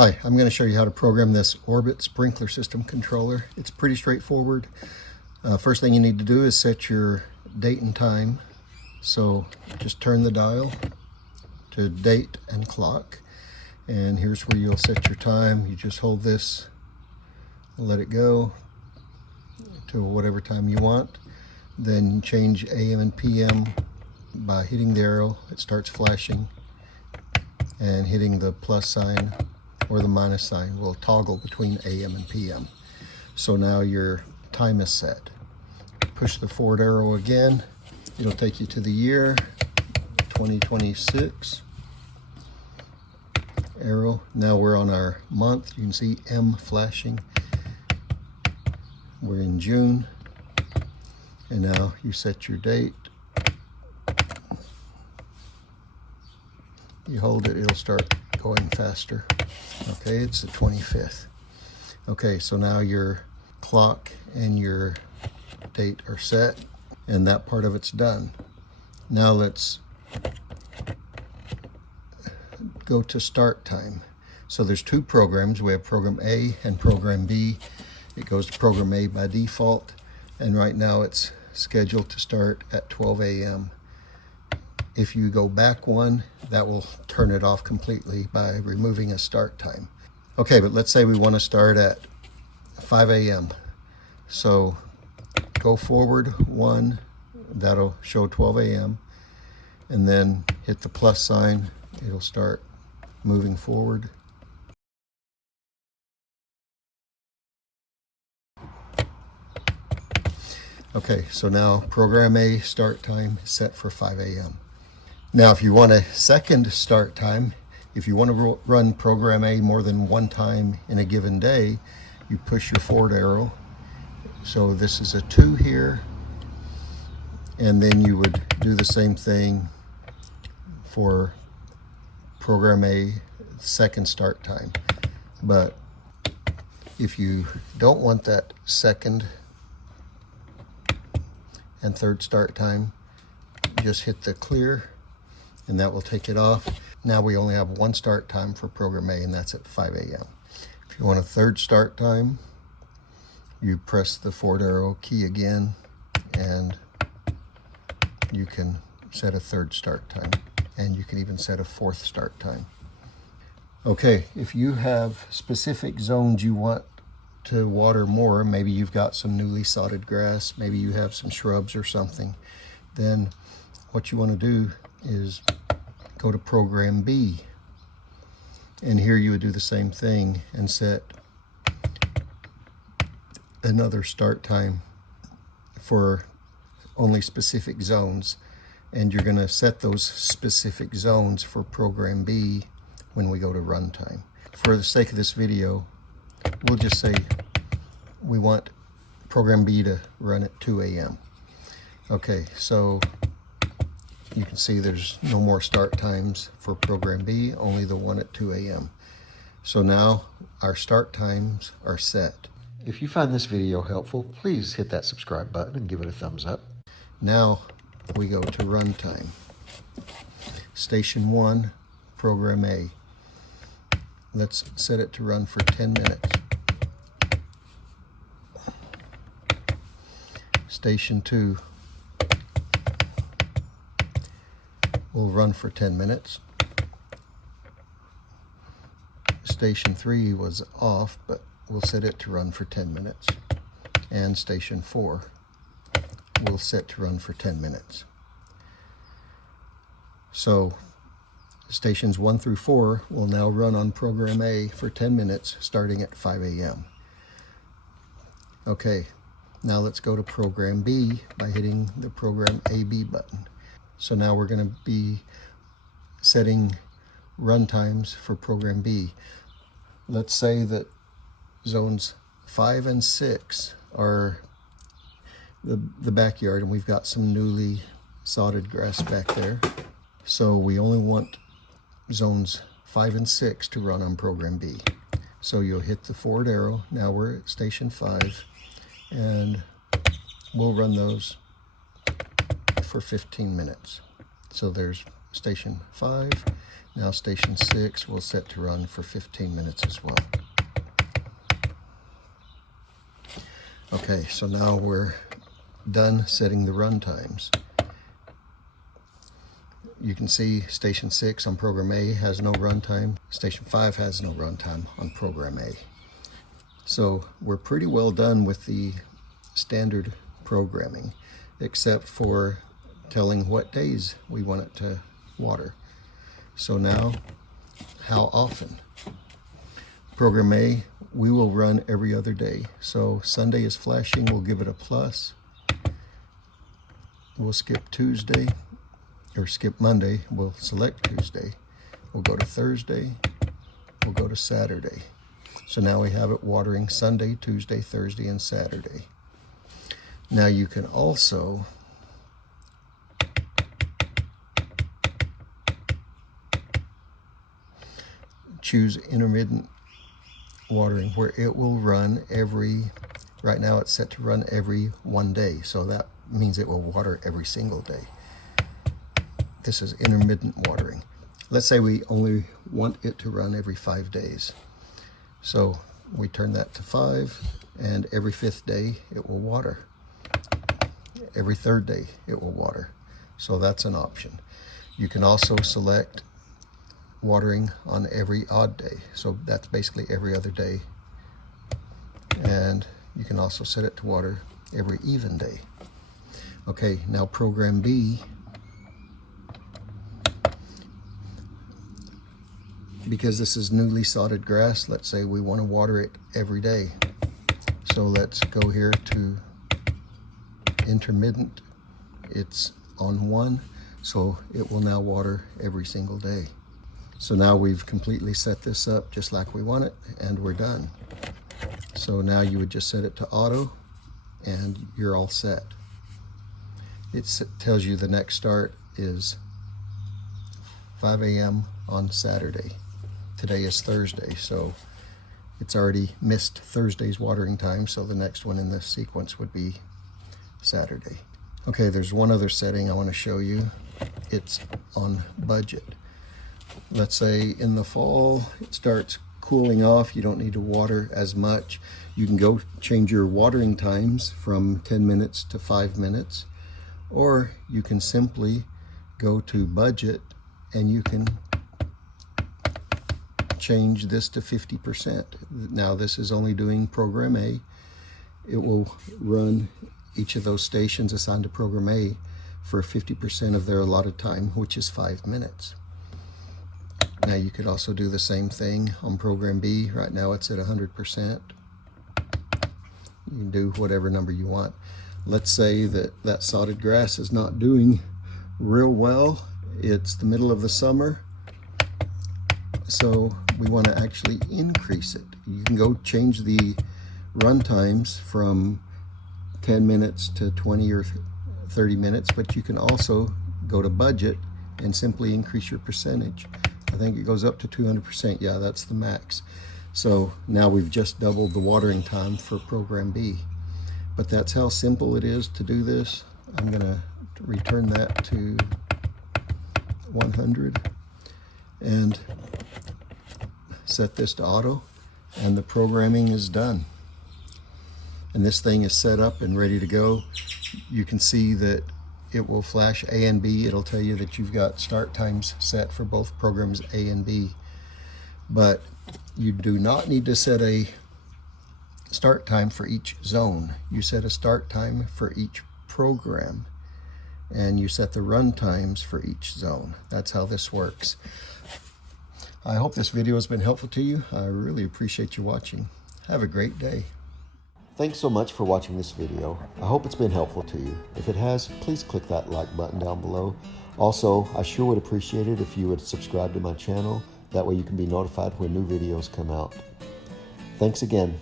Hi, I'm going to show you how to program this Orbit sprinkler system controller. It's pretty straightforward. First thing you need to do is set your date and time. So just turn the dial to date and clock. And here's where you'll set your time. You just hold this, let it go to whatever time you want. Then change AM and PM by hitting the arrow. It starts flashing, and hitting the plus sign or the minus sign will toggle between AM and PM. So now your time is set. Push the forward arrow again. It'll take you to the year 2026. Arrow. Now we're on our month. You can see M flashing. We're in June. And now you set your date. You hold it, it'll start going faster. Okay, it's the 25th. Okay, so now your clock and your date are set, and that part of it's done. Now let's go to start time. So there's two programs. We have program A and program B. It goes to program A by default, and right now it's scheduled to start at 12 a.m. If you go back one, that will turn it off completely by removing a start time. Okay, but let's say we want to start at 5 a.m. So go forward one, that'll show 12 a.m. and then hit the plus sign, it'll start moving forward. Okay, so now program A start time is set for 5 a.m. Now, if you want a second start time, if you want to run program A more than one time in a given day, you push your forward arrow. So this is a 2 here, and then you would do the same thing for program A second start time. But if you don't want that second and third start time, just hit the clear and that will take it off. Now we only have one start time for program A, and that's at 5 a.m. If you want a third start time, you press the forward arrow key again and you can set a third start time, and you can even set a fourth start time. Okay, if you have specific zones you want to water more, maybe you've got some newly sodded grass, maybe you have some shrubs or something, then what you want to do is go to program B, and here you would do the same thing and set another start time for only specific zones, and you're going to set those specific zones for program B when we go to runtime. For the sake of this video, we'll just say we want program B to run at 2 a.m. Okay, so you can see there's no more start times for program B, only the one at 2 a.m. So now our start times are set. If you find this video helpful, please hit that subscribe button and give it a thumbs up. Now we go to runtime. Station 1, program A. Let's set it to run for 10 minutes. Station 2 will run for 10 minutes. Station 3 was off, but we'll set it to run for 10 minutes. And station 4 will set to run for 10 minutes. So stations 1 through 4 will now run on program A for 10 minutes starting at 5 a.m. Okay, now let's go to program B by hitting the program AB button. So now we're going to be setting run times for program B. Let's say that zones 5 and 6 are the backyard, and we've got some newly sodded grass back there. So we only want zones 5 and 6 to run on program B. So you'll hit the forward arrow. Now we're at station 5, and we'll run those for 15 minutes. So there's station 5. Now station 6 will set to run for 15 minutes as well. Okay, so now we're done setting the run times. You can see station 6 on program A has no runtime. Station 5 has no runtime on program A. So we're pretty well done with the standard programming, except for telling what days we want it to water. So now, how often? Program A, we will run every other day. So Sunday is flashing, we'll give it a plus. We'll skip Tuesday, or skip Monday, we'll select Tuesday. We'll go to Thursday, we'll go to Saturday. So now we have it watering Sunday, Tuesday, Thursday, and Saturday. Now you can also choose intermittent watering, where it will run right now it's set to run every 1 day. So that means it will water every single day. This is intermittent watering. Let's say we only want it to run every 5 days. So we turn that to 5, and every 5th day it will water. Every 3rd day it will water. So that's an option. You can also select watering on every odd day. So that's basically every other day. And you can also set it to water every even day. Okay, now program B, because this is newly sodded grass, let's say we want to water it every day. So let's go here to intermittent. It's on 1, so it will now water every single day. So now we've completely set this up just like we want it, and we're done. So now you would just set it to auto, and you're all set. It tells you the next start is 5 a.m. on Saturday. Today is Thursday, so it's already missed Thursday's watering time, so the next one in this sequence would be Saturday. Okay, there's one other setting I want to show you. It's on budget. Let's say in the fall it starts cooling off, you don't need to water as much. You can go change your watering times from 10 minutes to 5 minutes, or you can simply go to budget and you can change this to 50%. Now this is only doing program A. It will run each of those stations assigned to program A for 50% of their allotted time, which is 5 minutes. Now you could also do the same thing on program B. Right now it's at 100%. You can do whatever number you want. Let's say that sodded grass is not doing real well. It's the middle of the summer, so we want to actually increase it. You can go change the run times from 10 minutes to 20 or 30 minutes, but you can also go to budget and simply increase your percentage. I think it goes up to 200%. Yeah, that's the max. So now we've just doubled the watering time for program B. But that's how simple it is to do this. I'm going to return that to 100 and set this to auto, and the programming is done. And this thing is set up and ready to go. You can see that it will flash A and B. It'll tell you that you've got start times set for both programs A and B. But you do not need to set a start time for each zone. You set a start time for each program, and you set the run times for each zone. That's how this works. I hope this video has been helpful to you. I really appreciate you watching. Have a great day. Thanks so much for watching this video. I hope it's been helpful to you. If it has, please click that like button down below. Also, I sure would appreciate it if you would subscribe to my channel. That way you can be notified when new videos come out. Thanks again.